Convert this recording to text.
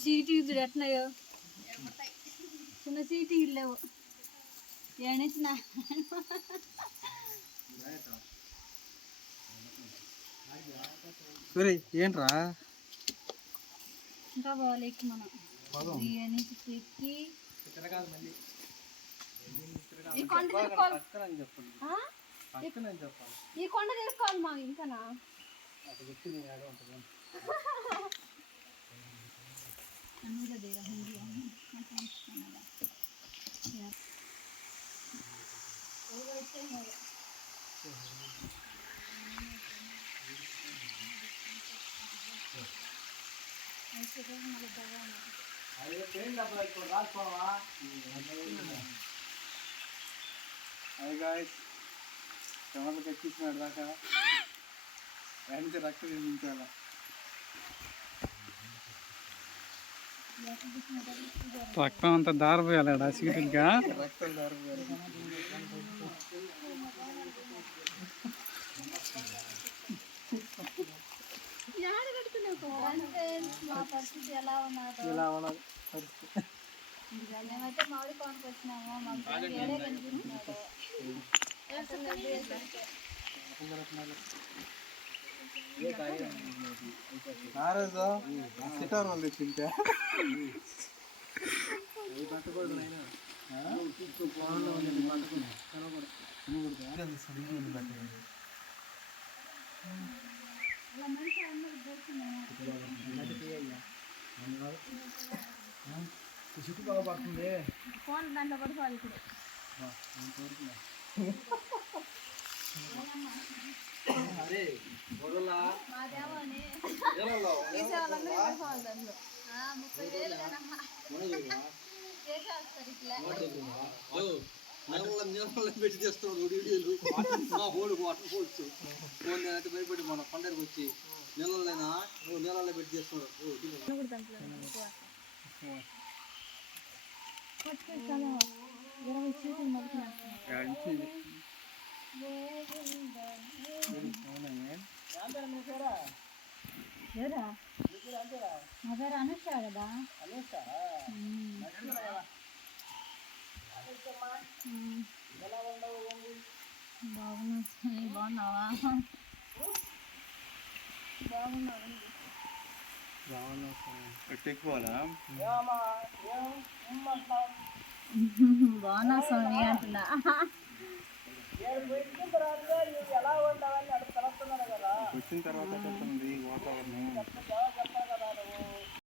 చీటీ చూడు చిన్న చీటీ లేవు ఏనిచ్చిన సరే ఏంట్రా? ఇంకా బాగాలి ఎక్కి మనం. ఎక్కి ఈ కొండ తిరుక్కోవాలి పక్కన అని గాయస్ టమాటాలు ఎక్కించినాడు దాకా? వెనక రక్తం నిందించాల రక్తం అంతా దారిపోయాలి సీటుగా రక్తం దారిపోయారు యాడ కడుతున్నావు కుమార్? అంటే మా పరిస్థితి ఎలా ఉన్నదో ఇలా ఉన్నది పరిస్థితి. మేమైతే మామిడి కోనకు వచ్చినాము మాకు ఏడే కనిపిస్తున్నాడు చుట్టుపక్కల పడుతుంది ఫోన్ దాంట్లో పడిపోవాలి ఇప్పుడు పెట్టి చేస్తున్నాడు వీడియోలు మా బోర్డు వాటర్ పోల్చు ఫోన్ అయితే భయపడి మన పండగకి వచ్చి నీళ్ళైనా నువ్వు నీళ్ళలో పెట్టి చేస్తున్నాడు ఎవరా? నా పేరు అనుష కదా. బాగున్నా బాగున్నావా? బాగున్నా స్వామి. అంటున్నా. వచ్చిన తర్వాత చెప్తుంది వాతావరణం